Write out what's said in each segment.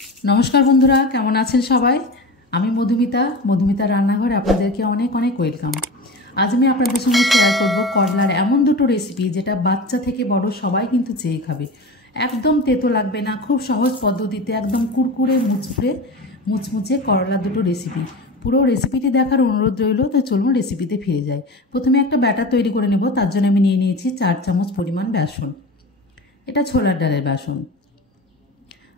नमस्कार बंधुरा केमन आছেন সবাই। আমি মধুমিতা রান্নাঘরে আপনাদেরকে অনেক অনেক ওয়েলকাম। আজ আমি আপনাদের সঙ্গে শেয়ার করব করলার এমন দুটো রেসিপি যেটা বাচ্চা থেকে বড় সবাই কিন্তু চেয়ে খাবে। একদম তেতো লাগবে না, খুব সহজ পদ্ধতিতে একদম কুরকুরে মুচমুচে করলা দুটো রেসিপি। পুরো রেসিপিটি দেখার অনুরোধ রইল। তো চলুন রেসিপিতে ফিরে যাই। প্রথমে একটা ব্যাটার তৈরি করে নেব। তার জন্য আমি নিয়ে নিয়েছি 4 চামচ পরিমাণ বেসন। এটা ছোলার ডালের বেসন।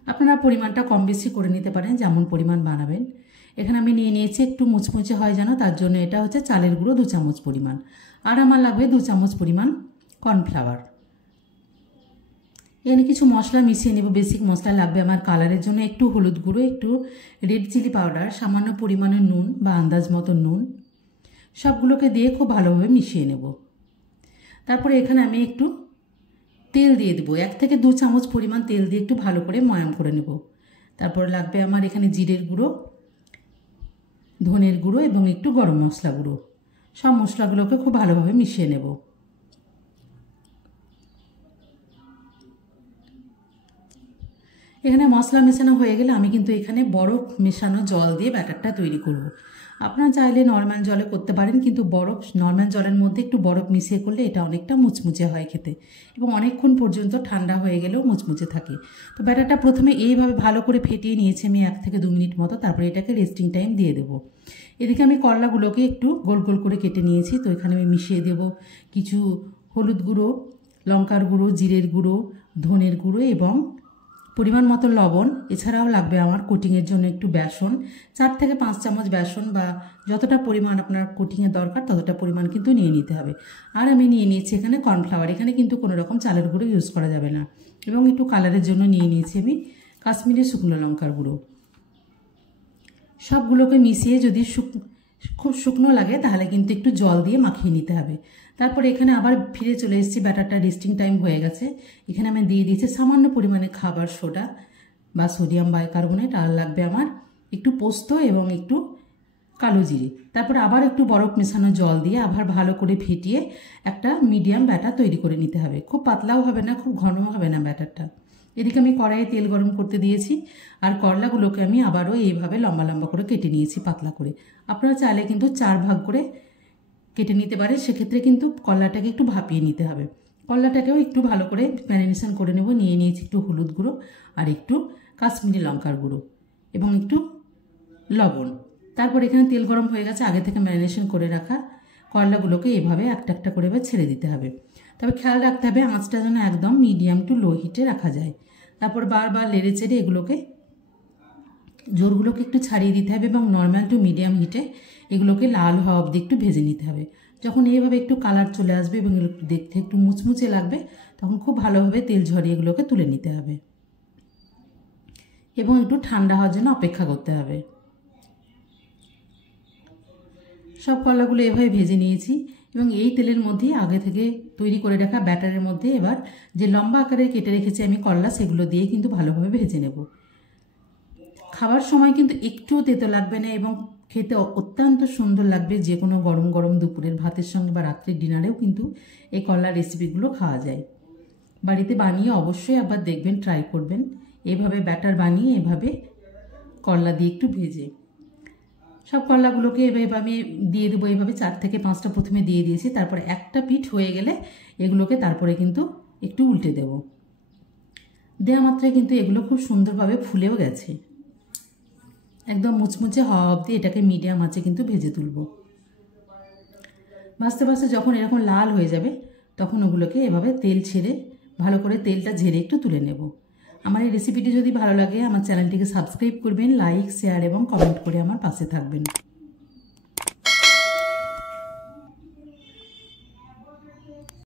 আপনারা পরিমাণটা কম বেশি করে নিতে পারেন যেমন পরিমাণ বানাবেন। এখানে আমি নিয়ে নিয়েছি একটু মুচমুচে হয় যেন, তার জন্য এটা হচ্ছে চালের গুঁড়ো 2 চামচ পরিমাণ। আর আমার লাগবে 2 চামচ পরিমাণ কর্নফ্লাওয়ার। এখানে কিছু মশলা মিশিয়ে নেব। বেসিক মশলা লাগবে আমার কালারের জন্য একটু হলুদ গুঁড়ো, একটু রেড চিলি পাউডার, সামান্য পরিমাণে নুন বা আন্দাজ মতো নুন। সবগুলোকে দিয়ে খুব ভালোভাবে মিশিয়ে নেব। তারপরে এখানে আমি একটু তেল দিয়ে দেবো। 1 থেকে 2 চামচ পরিমাণ তেল দিয়ে একটু ভালো করে ময়াম করে নেব। তারপর লাগবে আমার এখানে জিরের গুঁড়ো, ধনের গুঁড়ো এবং একটু গরম মশলা গুঁড়ো। সব মশলাগুলোকে খুব ভালোভাবে মিশিয়ে নেব। এখানে মশলা মেশানো হয়ে গেলে আমি কিন্তু এখানে বরফ মেশানো জল দিয়ে ব্যাটারটা তৈরি করব। আপনারা চাইলে নর্মাল জলে করতে পারেন, কিন্তু নর্মাল জলের মধ্যে একটু বরফ মিশিয়ে করলে এটা অনেকটা মুচমুচে হয় খেতে, এবং অনেকক্ষণ পর্যন্ত ঠান্ডা হয়ে গেলেও মুচমুচে থাকে। তো ব্যাটারটা প্রথমে এইভাবে ভালো করে ফেটিয়ে নিয়েছি আমি 1 থেকে 2 মিনিট মতো। তারপরে এটাকে রেস্টিং টাইম দিয়ে দেবো। এদিকে আমি করলাগুলোকে একটু গোল গোল করে কেটে নিয়েছি। তো এখানে আমি মিশিয়ে দেব কিছু হলুদ গুঁড়ো, লঙ্কার গুঁড়ো, জিরের গুঁড়ো, ধনের গুঁড়ো এবং পরিমাণ মতো লবণ। এছাড়াও লাগবে আমার কোটিংয়ের জন্য একটু বেসন। 4 থেকে 5 চামচ বেসন বা যতটা পরিমাণ আপনার কোটিংয়ের দরকার ততটা পরিমাণ কিন্তু নিয়ে নিতে হবে। আর আমি নিয়ে নিয়েছি এখানে কর্নফ্লাওয়ার। এখানে কিন্তু কোনো রকম চালের গুঁড়ো ইউজ করা যাবে না। এবং একটু কালারের জন্য নিয়ে নিয়েছি আমি কাশ্মীরি শুকনো লঙ্কার গুঁড়ো। সবগুলোকে মিশিয়ে যদি খুব শুকনো লাগে তাহলে কিন্তু একটু জল দিয়ে মাখিয়ে নিতে হবে। তারপরে এখানে আবার ফিরে চলে এসেছি। ব্যাটারটা রেস্টিং টাইম হয়ে গেছে। এখানে আমি দিয়ে দিয়েছি সামান্য পরিমাণে খাবার সোডা বা সোডিয়াম বাইকার্বনেট। আর লাগবে আমার একটু পোস্ত এবং একটু কালো জিরে। তারপরে আবার একটু বরফ মেশানো জল দিয়ে আবার ভালো করে ফেটিয়ে একটা মিডিয়াম ব্যাটার তৈরি করে নিতে হবে। খুব পাতলাও হবে না, খুব ঘনও হবে না ব্যাটারটা। এদিকে আমি কড়াইয়ে তেল গরম করতে দিয়েছি। আর করলাগুলোকে আমি আবারও এইভাবে লম্বা লম্বা করে কেটে নিয়েছি পাতলা করে। আপনারা চাইলে কিন্তু 4 ভাগ করে কেটে নিতে পারে। সেক্ষেত্রে কিন্তু করলাটাকে একটু ভাপিয়ে নিতে হবে। করলাটাকেও একটু ভালো করে ম্যারিনেশন করে নেব। নিয়ে নিয়েছি একটু হলুদ গুঁড়ো আর একটু কাশ্মীরি লঙ্কার গুঁড়ো এবং একটু লবণ। তারপর এখানে তেল গরম হয়ে গেছে। আগে থেকে ম্যারিনেশন করে রাখা করলাগুলোকে এভাবে একটা একটা করে ছেড়ে দিতে হবে। তবে খেয়াল রাখতে হবে আঁচটা যেন একদম মিডিয়াম টু লো হিটে রাখা যায়। তারপর বারবার নেড়ে চেড়ে জোরগুলোকে একটু ছাড়িয়ে দিতে হবে এবং নর্মাল টু মিডিয়াম হিটে এগুলোকে লাল হওয়া অবধি একটু ভেজে নিতে হবে। যখন এইভাবে একটু কালার চলে আসবে এবং এগুলো দেখতে একটু মুচমুচে লাগবে তখন খুব ভালোভাবে তেল ঝরিয়ে এগুলোকে তুলে নিতে হবে এবং একটু ঠান্ডা হওয়ার জন্য অপেক্ষা করতে হবে। সব করলাগুলো এভাবে ভেজে নিয়েছি এবং এই তেলের মধ্যে আগে থেকে তৈরি করে রাখা ব্যাটারের মধ্যে এবার যে লম্বা আকারে কেটে রেখেছি আমি করলা, সেগুলো দিয়ে কিন্তু ভালোভাবে ভেজে নেব। খাবার সময় কিন্তু একটুও তেতো লাগবে না এবং খেতে অত্যন্ত সুন্দর লাগবে। যে কোনো গরম গরম দুপুরের ভাতের সঙ্গে বা রাত্রির ডিনারেও কিন্তু এই করলার রেসিপিগুলো খাওয়া যায়। বাড়িতে বানিয়ে অবশ্যই আবার দেখবেন, ট্রাই করবেন। এভাবে ব্যাটার বানিয়ে এভাবে করলা দিয়ে একটু ভেজে সব করলাগুলোকে এভাবে আমি দিয়ে দেবো। এইভাবে 4 থেকে 5টা প্রথমে দিয়ে দিয়েছি। তারপরে একটা পিঠ হয়ে গেলে এগুলোকে তারপরে কিন্তু একটু উল্টে দেব। দেওয়া মাত্রায় কিন্তু এগুলো খুব সুন্দরভাবে ফুলেও গেছে। একদম মুচমুচে হওয়া অবধি এটাকে মিডিয়াম আঁচে কিন্তু ভেজে তুলব। ভাজতে ভাজতে যখন এরকম লাল হয়ে যাবে তখন ওগুলোকে এভাবে তেল ছেড়ে ভালো করে তেলটা ঝেড়ে একটু তুলে নেব। আমার এই রেসিপিটি যদি ভালো লাগে আমার চ্যানেলটিকে সাবস্ক্রাইব করবেন, লাইক, শেয়ার এবং কমেন্ট করে আমার পাশে থাকবেন।